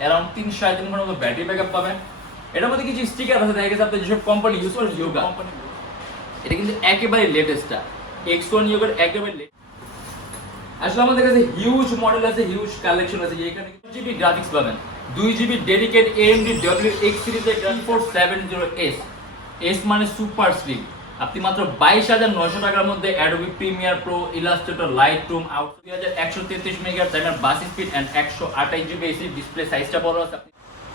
Around তিন সাড়ে তিন ঘণ্টার মতো ব্যাটারি ব্যাকআপ পাবেন। এটার মধ্যে কিছু স্টিকার আছে দেখা গেছে আপনি যেসব কোম্পানি ইউজ করেন ইয়োগা এটা কিন্তু একেবারে লেটেস্টটা এক্স ওয়ান ইয়োগার একেবারে। আসলে আমাদের কাছে হিউজ মডেল আছে হিউজ কালেকশন আছে যেখানে জিবি গ্রাফিক্স পাবেন। দুই GB dedicate AMD W X সিরিজের four seven zero S S মানে সুপার স্লিম আপনি মাত্র বাইশ হাজার নয়শো টাকার মধ্যে Adobe Premiere Pro Illustrator Lightroom out দুই হাজার একশো তেত্রিশ mega timer bus speed and একশো আঠাইশ জিবি এসি ডিসপ্লে সাইজটা বড় আছে।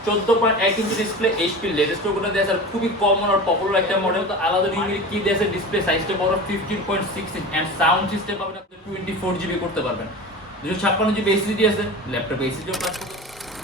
চোদ্দ পয়েন্ট এক ইঞ্চি ডিসপ্লে এইচপি লেটেস্ট ওগুলো দেওয়া স্যার খুবই কমন আর পপুলার একটা মডেল তো আলাদা ইউনিট কি দিয়েছে ডিসপ্লে সাইজটা বড় fifteen point six inch and sound system আপনি টোয়েন্টি ফোর জিবি করতে পারবেন। দুশো ছাপ্পান্ন জিবি এসিডি আছে। ল্যাপটপ এসিডিও প্লাস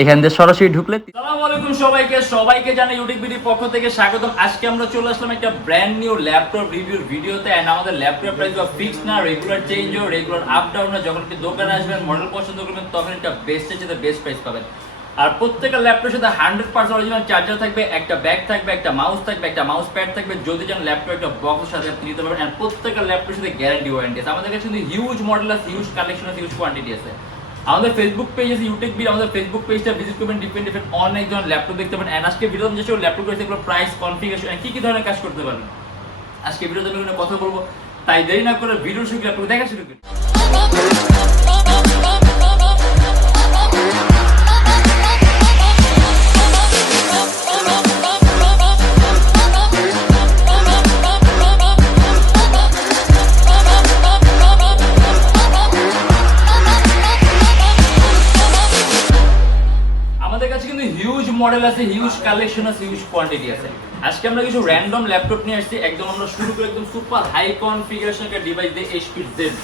এখান দিয়ে সরাসরি ঢুকলে আলাইকুম সবাইকে সবাইকে জানাই ইউটিউব পক্ষ থেকে স্বাগতম। আজকে আমরা চলে আসলাম একটা ব্র্যান্ড নিউ ল্যাপটপ রিভিউর ভিডিওতে এন্ড আমাদের ল্যাপটপ প্রাইস বা ফিক্স না রেগুলার চেঞ্জ ও রেগুলার আপ ডাউন না যখন আপনি দোকানে আসবেন মডেল পছন্দ করবেন, তখন একটা বেস্টের সাথে বেস্ট প্রাইস পাবেন। আর প্রত্যেকটা ল্যাপটপের সাথে হান্ড্রেড পার্সেন্ট অরিজিনাল চার্জার থাকবে, একটা ব্যাগ থাকবে, একটা মাউস থাকবে, একটা মাউস প্যাড থাকবে, যদি চান ল্যাপটপ একটা বক্সের সাথে আপনি নিতে পারবেন, and প্রত্যেকটা ল্যাপটপের সাথে গ্যারান্টি ওয়ারেন্টি আছে। আমাদের কাছে কিন্তু হিউজ মডেল আছে হিউজ কালেকশন আছে হিউজ কোয়ান্টিটি আছে। আমাদের ফেসবুক পেজ আছে ইউটিউব বি আমাদের ফেসবুক পেজটা ভিজিট করবেন ডিপেন্ড ডিফেন্ট অনেক ধরনের ল্যাপটপ দেখতে পাবেন অ্যান্ড আজকে ভিডিও যেসব ল্যাপটপ রয়েছে, এগুলো প্রাইস কনফিগারেশন কি কি ধরনের কাজ করতে পারবেন? আজকে ভিডিওতে আমি কথা বলব, তাই দেরি না করে ভিডিও শুরু ল্যাপটপ দেখা শুরু করি হিউজ আছে হিউজ কালেকশন আছে হিউজ কোয়ান্টিটি আছে। আজকে আমরা কিছু র্যান্ডম ল্যাপটপ নিয়ে আসছি, একদম আমরা শুরু করে একদম সুপার হাই কনফিগারেশন একটা ডিভাইস দিয়ে এইচপি জেড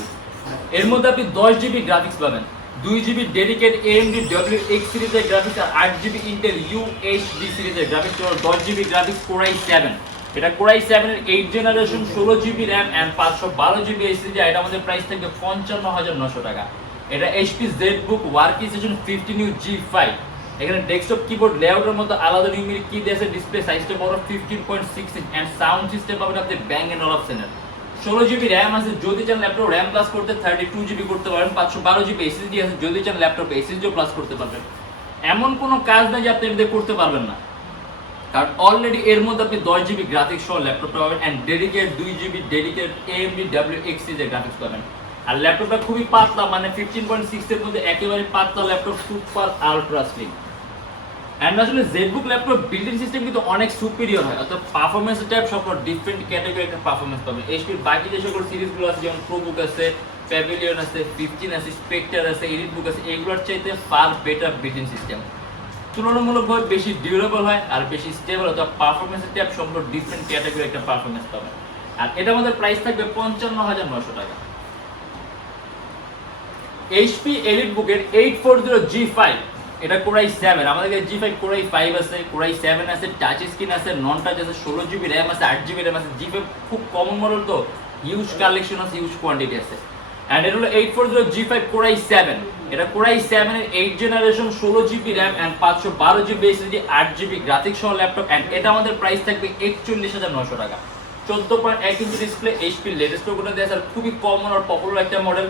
এর মধ্যে আপনি দশ জিবি গ্রাফিক্স পাবেন, দুই GB dedicate AMD W X সিরিজের গ্রাফিক্স আর আট জিবি ইন্টেল ইউ এইচডি সিরিজের গ্রাফিক্স দশ GB graphics core i seven এটা কোরাই সেভেন এর এইট জেনারেশন ষোলো জিবি র্যাম অ্যান্ড পাঁচশো বারো জিবি এইচডি এটা আমাদের প্রাইস থাকবে পঞ্চান্ন হাজার নশো টাকা। এটা HP Z book workstation fifteen U G five এখানে ডেস্কটপ কিবোর্ড লেআউটের মতো আলাদা নিউমেরিক কি দিয়েছে ডিসপ্লে সাইজটা বড় fifteen point six and sound system পাবেন আপনি ব্যাং এন্ড অপশনের ষোলো জিবি র্যাম আছে, যদি চান ল্যাপটপ র্যাম প্লাস করতে থার্টি টু জিবি করতে পারেন, পাঁচশো বারো জিবি এসএসডি আছে, যদি চান ল্যাপটপ এসএসডিও প্লাস করতে পারবেন। এমন কোনো কাজ নেই যে আপনি এমনি করতে পারবেন না। কারণ অলরেডি এর মধ্যে আপনি দশ জিবি গ্রাফিক্স সহ ল্যাপটপটা পাবেন অ্যান্ড ডেডিকেট দুই GB dedicate AMD W X সিরিজের গ্রাফিক্স পাবেন। আর ল্যাপটপটা খুবই পাতলা মানে ফিফটিন পয়েন্ট সিক্স এর মধ্যে একেবারে পাতলা laptop super ultra slim and আসলে জেটবুক ল্যাপটপ বিল্ডিং সিস্টেম কিন্তু অনেক সুপিরিয়র হয়। অর্থাৎ পারফরমেন্স টাইপ সব ডিফারেন্ট ক্যাটাগরি একটা পারফরমেন্স পাবেন এইচপির বাকি যে সকল সিরিজগুলো আছে, যেমন প্রোবুক আছে প্যাভিলিয়ন আছে ফিফটিন আছে স্পেক্টার আছে এডিট বুক আছে, এগুলোর চাইতে ফার বেটার বিল্ডিং সিস্টেম তুলনামূলকভাবে বেশি ডিউরেবল হয় আর বেশি স্টেবল অর্থাৎ পারফরমেন্সের ট্যাপ সম্পূর্ণ ডিফারেন্ট ক্যাটাগরি একটা পারফরমেন্স পাবেন আর এটা আমাদের প্রাইস থাকবে পঞ্চান্ন হাজার নশো টাকা। এইচপি এলিট বুকের eight four zero G five এটা কোরাই সেভেন আমাদের কাছে G five core i five আছে কোরাই সেভেন আছে টাচ স্ক্রিন আছে নন টাচ আছে, ষোলো জিবি র্যাম আছে, আট জিবি র্যাম আছে জি ফাইভ খুব কমন মডেল তো হিউজ কালেকশন আছে হিউজ কোয়ান্টিটি আছে। অ্যান্ড এটা হলো eight four zero G five core i seven এটা কোরাই সেভেনের এইট জেনারেশন ষোলো জিবি র্যাম অ্যান্ড পাঁচশো বারো জিবি এসএসডি আট জিবি গ্রাফিক্স সহ ল্যাপটপ অ্যান্ড এটা আমাদের প্রাইস থাকবে একচল্লিশ হাজার নশো টাকা। চোদ্দ পয়েন্ট এক ইঞ্চি ডিসপ্লে এইচপি লেটেস্ট ওগুলো দেওয়া স্যার খুবই কমন আর পপুলার একটা মডেল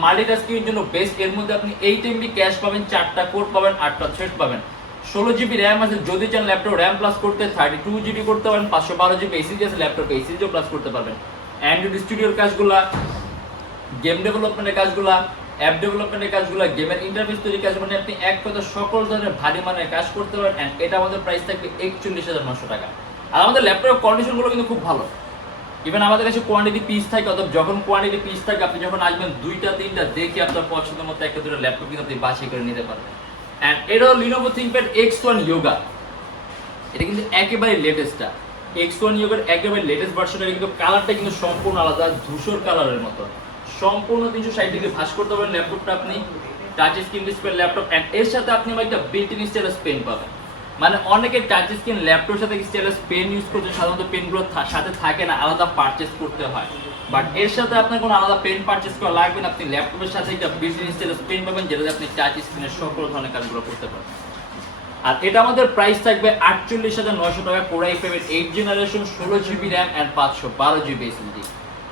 মাল্টিটাস্কিং এর জন্য বেস্ট এর মধ্যে আপনি এইট এমবি ক্যাশ পাবেন, চারটা কোড পাবেন, আটটা থ্রেড পাবেন। ষোলো জিবি র্যাম আছে, যদি চান ল্যাপটপ র্যাম প্লাস করতে থার্টি টু জিবি করতে পারেন, পাঁচশো বারো জিবি এসিজি আছে ল্যাপটপ এসিজিও প্লাস করতে পারবেন। অ্যান্ড্রয়েড স্টুডিওর কাজগুলা গেম ডেভেলপমেন্টের কাজগুলা অ্যাপ ডেভেলপমেন্টের কাজগুলা গেমের ইন্টারফেস তৈরি কাজ মানে আপনি এক কথা সকল ধরনের ভারী মানের কাজ করতে পারেন এটা আমাদের প্রাইস থাকবে একচল্লিশ হাজার নশো টাকা। আর আমাদের ল্যাপটপের কন্ডিশনগুলো কিন্তু খুব ভালো। ইভেন আমাদের কাছে কোয়ান্টিটি পিস থাকে অথবা যখন কোয়ান্টিটি পিস থাকে, আপনি যখন আসবেন দুইটা, তিনটা, দেখে আপনার পছন্দ মতো একটা দুটো ল্যাপটপ কিন্তু আপনি বাছাই করে নিতে পারবেন। অ্যান্ড এটা হলো Lenovo ThinkPad X one Yoga এটা কিন্তু একেবারে লেটেস্টটা এক্স ওয়ান ইয়োগার একেবারে লেটেস্ট ভার্সনটা কিন্তু কালারটা কিন্তু সম্পূর্ণ আলাদা, ধূসর কালারের মতো। সম্পূর্ণ তিনশো ষাট ডিগ্রি ভাস করতে পারবেন ল্যাপটপটা আপনি touch screen display laptop and এর সাথে আপনি একটা বিল্ট ইন স্টেটাস পেন পাবেন। মানে অনেকে টাচ স্ক্রিন ল্যাপটপের সাথে স্টাইলাস পেন ইউজ করছে, সাধারণত পেনগুলো সাথে থাকে না, আলাদা পারচেস করতে হয়। বাট এর সাথে আপনার কোনো আলাদা পেন পারচেস করা লাগবে না, আপনি ল্যাপটপের সাথে একটা বিজনেস স্টাইলাস পেন পাবেন, যেটাতে আপনি টাচ স্ক্রিনের সকল ধরনের কাজগুলো করতে পারবেন। আর এটা আমাদের প্রাইস থাকবে আটচল্লিশ হাজার নয়শো টাকা কোরাই ফাইভের এইট জেনারেশন ষোলো জিবি র্যাম অ্যান্ড পাঁচশো বারো জিবি এসএসডি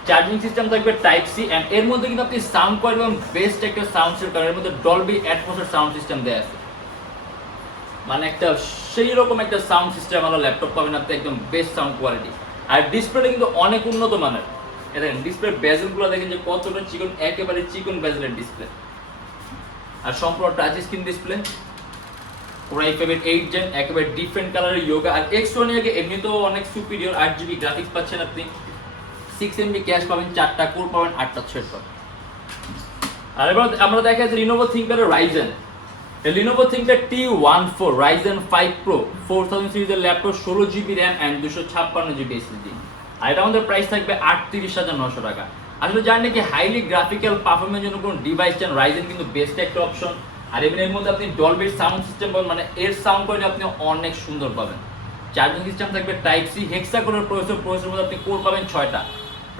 চার্জিং সিস্টেম থাকবে টাইপ সি অ্যান্ড এর মধ্যে কিন্তু আপনি সাউন্ড কোয়ালিটি এবং বেস্ট একটা সাউন্ড সিস্টেম এর মধ্যে ডলবি অ্যাটমসফিয়ার সাউন্ড সিস্টেম দেওয়া আছে। মানে একটা সেই রকম একটা সাউন্ড সিস্টেম আমার ল্যাপটপ পাবেন, আপনি একদম বেস্ট সাউন্ড কোয়ালিটি আর ডিসপ্লেটা কিন্তু অনেক উন্নত মানের। দেখেন ডিসপ্লে বেজেলগুলো দেখেন যে কতটা চিকন, একেবারে চিকন বেজেলের ডিসপ্লে আর সম্পূর্ণ touch screen display core i ফাইভের এইট জেন একেবারে ডিফারেন্ট কালারের ইয়োগা আর এক্স ওয়ানিয়াকে এমনিতেও অনেক সুপিরিয়র আট জিবি গ্রাফিক্স পাচ্ছেন আপনি সিক্স এমবি ক্যাশ পাবেন, চারটা কোর পাবেন, আটটা থ্রেড পাবেন। আর এবার আমরা দেখা যাচ্ছে Lenovo থিঙ্কারের Ryzen one four Ryzen five Pro four thousand সিরিজের ল্যাপটপ ষোলো র্যাম অ্যান্ড দুশো ছাপ্পান্ন জিবি এসএসডি আর এটা আমাদের প্রাইস থাকবে আটত্রিশ হাজার নশো টাকা। আসলে জানেন নাকি হাইলি গ্রাফিক্যাল পারফরমেন্স জন্য কোনো ডিভাইস চান? রাইজেন কিন্তু বেস্ট একটা অপশন আর এমনি এর মধ্যে আপনি ডলবির সাউন্ড সিস্টেম পাবেন মানে এর সাউন্ড কোয়ালিটি আপনি অনেক সুন্দর পাবেন। চার্জিং সিস্টেম থাকবে টাইপ সি হেক্সাগোনের প্রসেসর প্রসেসরের মধ্যে আপনি কোর পাবেন ছয়টা।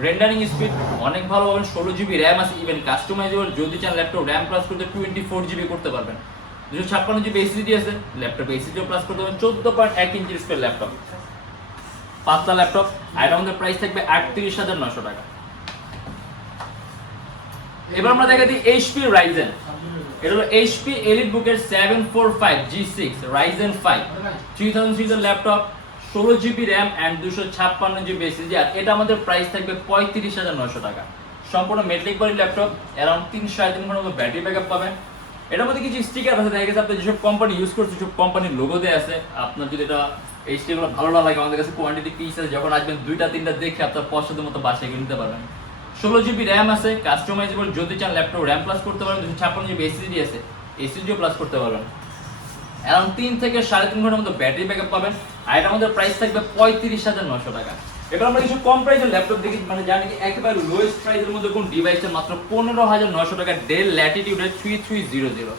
রেন্ডারিং স্পিড অনেক ভালো পাবেন, ষোলো জিবি র্যাম আছে ইভেন কাস্টমাইজেবল যদি চান ল্যাপটপ র্যাম প্লাস করতে টোয়েন্টি ফোর জিবি করতে পারবেন। দুশো ছাপ্পান্ন জিবি এসিডি আছে, ল্যাপটপ এসিডিও প্লাস করতে চোদ্দ পয়েন্ট এক ইঞ্চি স্পের ল্যাপটপ। পাঁচটা ল্যাপটপ আমাদের প্রাইস থাকবে আটত্রিশ হাজার নশো টাকা। এবার আমরা দেখা এইচপি রাইজেন এটা হলো এইচপি এলিট বুকের seven four five G six Ryzen five three thousand laptop, ষোলো জিবি র্যাম অ্যান্ড দুশো ছাপ্পান্ন জিবি এসএসডি আর এটা আমাদের প্রাইস থাকবে পঁয়ত্রিশ হাজার নশো টাকা। সম্পূর্ণ মেট্রিক বডি ল্যাপটপ অ্যারাউন্ড তিন সাড়ে তিন ঘণ্টার মতো ব্যাটারি ব্যাকআপ পাবেন। এটার মধ্যে কিছু স্টিকার আছে, দেখা গেছে আপনি যেসব কোম্পানি ইউজ করছে সব কোম্পানির লোগো দেওয়া আছে। আপনার যদি এটা এই স্টিকারগুলো ভালো না লাগে, আমাদের কাছে কোয়ান্টিটি পিস আছে, যখন আসবেন দুইটা, তিনটা দেখে আপনার পছন্দের মতো বাসায় কিনতে পারবেন। ষোলো জিবি র্যাম আছে কাস্টমাইজেবল যদি চান ল্যাপটপ র্যাম প্লাস করতে পারবেন, দুশো ছাপ্পান্ন জিবি এসএসডি আছে এসএসডিও প্লাস করতে পারবেন। অ্যারাউন্ড তিন থেকে সাড়ে তিন ঘণ্টার মতো ব্যাটারি ব্যাকআপ পাবেন, আর এটা আমাদের প্রাইস থাকবে পঁয়ত্রিশ হাজার নশো টাকা। এবার আমরা কিছু কম প্রাইসের ল্যাপটপ দেখি মানে জানি কি একেবারে লোয়েস্ট প্রাইসের মধ্যে কোন ডিভাইসটা মাত্র পনেরো হাজার নশো টাকা ডেল ল্যাটিটিউডের থ্রি থ্রি জিরো জিরো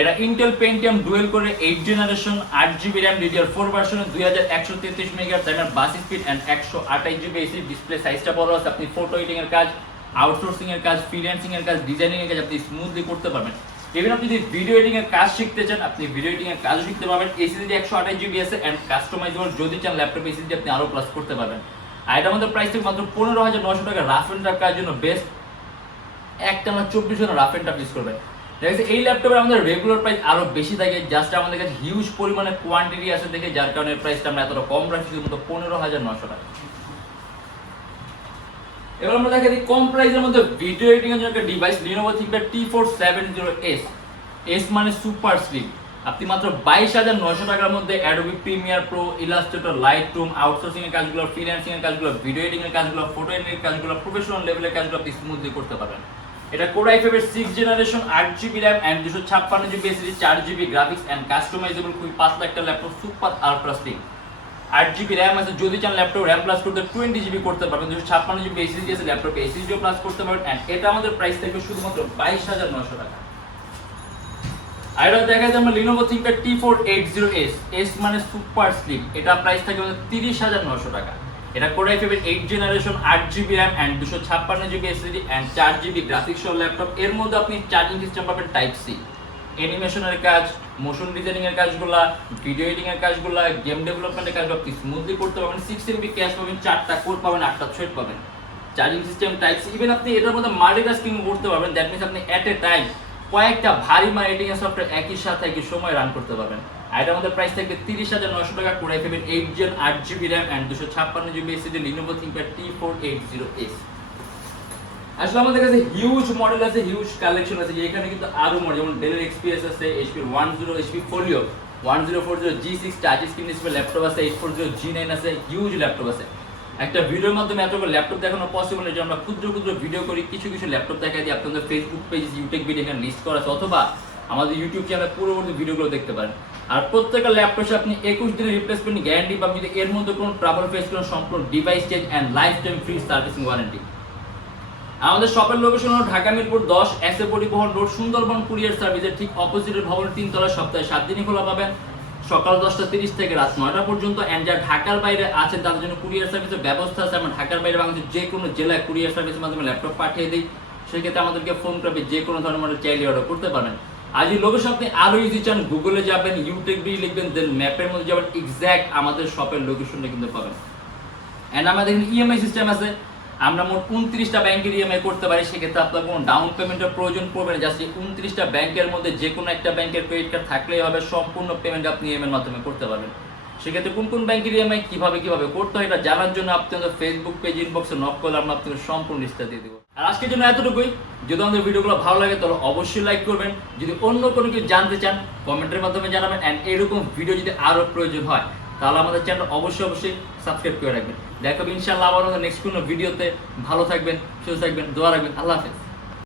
এটা ইন্টেল পেন্টিয়াম ডুয়েল করে এইট জেনারেশন আট জিবি র্যাম ডিডিআর ফোর ভার্সনের দুই হাজার একশো তেত্রিশ মেগার টাইমের বাস স্পিড অ্যান্ড একশো আঠাশ জিবি এসি ডিসপ্লে সাইজটা বড় আছে। আপনি ফটো এর কাজ আউটসোর্সিং এর কাজ ফ্রিল্যান্সিং এর কাজ ডিজাইনিং এর কাজ আপনি স্মুথলি করতে পারবেন। ইভেন আপনি যদি ভিডিও এডিটিং এর কাজ শিখতে চান, আপনি ভিডিও এডিটিং এর কাজও শিখতে পারবেন। এসিডি একশো আঠাশ জিবি আছে অ্যান্ড কাস্টমাইজেবল যদি চান ল্যাপটপ এসিডি আপনি আরও প্লাস করতে পারবেন। আর এটা আমাদের প্রাইস থেকে মাত্র পনেরো হাজার নশো টাকা রাফ এন্ড টাফ কাজের জন্য বেস্ট একটা আমরা চব্বিশ হাজার রাফ এন্ড টাফ ইউজ করবেন দেখা যাচ্ছে এই ল্যাপটপের আমাদের রেগুলার প্রাইস আরও বেশি থাকে জাস্ট আমাদের কাছে হিউজ পরিমাণে কোয়ান্টিটি আছে দেখে, যার কারণে প্রাইসটা আমরা এতটা কম রাখছি, শুধুমাত্র পনেরো হাজার নশো টাকা। এবার আমরা দেখা দিই কম প্রাইসের মধ্যে ভিডিও এডিটিং এর জন্য একটা device Lenovo ThinkPad T470S S মানে সুপার স্লিম আপনি মাত্র বাইশ হাজার নয়শো টাকার মধ্যে Adobe Premiere Pro Illustrator Lightroom outsourcing এর কাজগুলো ফ্রিল্যান্সিং এর কাজগুলো ভিডিও এডিটিং এর কাজগুলো ফটো এডিটিং এর কাজগুলো প্রফেশনাল লেভেলের কাজগুলো আপনি স্মুথলি করতে পারবেন। এটা i5 এর সিক্স জেনারেশন আট জিবি র্যাম অ্যান্ড দুশো ছাপ্পান্ন জিবি এসএসডি চার জিবি গ্রাফিক্স অ্যান্ড কাস্টমাইজেবল খুবই পাঁচ লাখ টাকা ল্যাপটপ সুপার আলট্রা স্লিম আট জিবি র্যাম আছে, যদি চান ল্যাপটপ র্যাম প্লাস করতে টোয়েন্টি জিবি করতে পারবেন, দুশো ছাপ্পান্ন জিবি এসএসডি আছে ল্যাপটপ এসএসডিও প্লাস করতে পারবেন অ্যান্ড এটা আমাদের প্রাইস থাকবে শুধুমাত্র বাইশ হাজার নশো টাকা। আর এটা দেখা যায় আমরা Lenovo ThinkPad T four eight zero S S মানে সুপার স্লিম এটা প্রাইস থাকে তিরিশ হাজার নশো টাকা। এটা কোরাই ফাইভের এইট জেনারেশন আট জিবি র্যাম অ্যান্ড দুশো ছাপ্পান্ন জিবি এসএসডি অ্যান্ড চার জিবি গ্রাফিক্স সহ ল্যাপটপ এর মধ্যে আপনি চার্জিং সিস্টেম পাবেন টাইপ সি অ্যানিমেশনের কাজ মোশন ডিজাইনিং এর কাজগুলা ভিডিও এডিটিং এর কাজগুলা গেম ডেভেলপমেন্টের কাজগুলো আপনি স্মুথলি করতে পারবেন। সিক্স এমবি ক্যাশ পাবেন, চারটা কোড পাবেন, আটটা থ্রেড পাবেন। Charging system type C even আপনি এটার মধ্যে মাল্টিটাস্কিং করতে পারবেন। দ্যাট মিনস আপনি এট এ টাইম কয়েকটা ভারী মার্কেটিং এর সফটওয়্যার একই সাথে একই সময় রান করতে পারবেন। আর এটা আমাদের প্রাইস থাকবে তিরিশ হাজার নশো টাকা core i five eight gen আট জিবি র্যাম অ্যান্ড দুশো ছাপ্পান্ন GB SSD Lenovo ThinkPad T four eight zero S আসলে আমাদের কাছে হিউজ মডেল আছে হিউজ কালেকশন আছে এখানে কিন্তু আরও মডেল যেমন ডেলের এক্সপিএস আছে HP one zero HP Folio one zero four zero G six touch screen display laptop আছে eight four zero G nine আছে হিউজ ল্যাপটপ আছে। একটা ভিডিওর মাধ্যমে এতগুলো ল্যাপটপ দেখানো পসিবল যে আমরা ক্ষুদ্র ক্ষুদ্র ভিডিও করি, কিছু কিছু ল্যাপটপ দেখা দিই আপনাদের ফেসবুক পেজ ইউটিউব ভিডিও এখানে লিস্ট করা আছে, অথবা আমাদের ইউটিউব চ্যানেলে পূর্ববর্তী ভিডিওগুলো দেখতে পারেন। আর প্রত্যেকটা ল্যাপটপে আপনি একুশ দিনের রিপ্লেসমেন্ট গ্যারান্টি পাবেন যদি এর মধ্যে কোনো ট্রাভেল ফেস করেন, সম্পূর্ণ device change and lifetime free servicing warranty আমাদের শপের লোকেশন হলো ঢাকা মিরপুর দশ এস এ পরিবহন রোড সুন্দরবন কুরিয়ার সার্ভিসের ঠিক অপোজিটের ভবন তিনতলা সপ্তাহে সাত দিনই খোলা পাবেন। সকাল দশটা তিরিশ থেকে রাত নয়টা পর্যন্ত অ্যান্ড যারা ঢাকার বাইরে আছেন তাদের জন্য কুরিয়ার সার্ভিসের ব্যবস্থা আছে। আমরা ঢাকার বাইরে বাংলাদেশের যে কোনো জেলায় কুরিয়ার সার্ভিসের মাধ্যমে ল্যাপটপ পাঠিয়ে দিই। সেক্ষেত্রে আমাদেরকে ফোন করবে যে কোনো ধরনের চাইলে অর্ডার করতে পারেন আর যদি লোকেশন আপনি আরও ইজি চান গুগলে যাবেন ইউটিউব লিখবেন দেন ম্যাপের মধ্যে যাবেন এক্স্যাক্ট আমাদের শপের লোকেশনটা কিন্তু পাবেন। অ্যান্ড আমাদের ইএমআই সিস্টেম আছে। আমরা মোট উনত্রিশটা ব্যাংকের ইএমআই করতে পারি, সেক্ষেত্রে আপনার কোনো ডাউন পেমেন্টের প্রয়োজন পড়বে না। জাস্ট উনত্রিশটা ব্যাংকের মধ্যে যে কোনো একটা ব্যাংকের ক্রেডিট কার্ড থাকলেই হবে, সম্পূর্ণ পেমেন্ট আপনি ইএমআই এর মাধ্যমে করতে পারবেন। সেক্ষেত্রে কোন কোন ব্যাংকের ইএমআই কীভাবে কীভাবে করতে হয়, এটা জানার জন্য আপনি আমাদের ফেসবুক পেজ ইনবক্সে নক করলে আমরা আপনাকে সম্পূর্ণ লিস্টটা দিয়ে দেবো। আর আজকের জন্য এতটুকুই। যদি আমাদের ভিডিওগুলো ভালো লাগে, তাহলে অবশ্যই লাইক করবেন। যদি অন্য কোনো কিছু জানতে চান কমেন্টের মাধ্যমে জানাবেন। অ্যান্ড এরকম ভিডিও যদি আরও প্রয়োজন হয় তাহলে আমাদের চ্যানেল অবশ্যই অবশ্যই সাবস্ক্রাইব করে রাখবেন। দেখা ইনশাল্লাহ আবার নেক্সট কোনো ভিডিওতে ভালো থাকবেন, সুস্থ থাকবেন, দোয়া রাখবেন। আল্লাহ হাফেজ।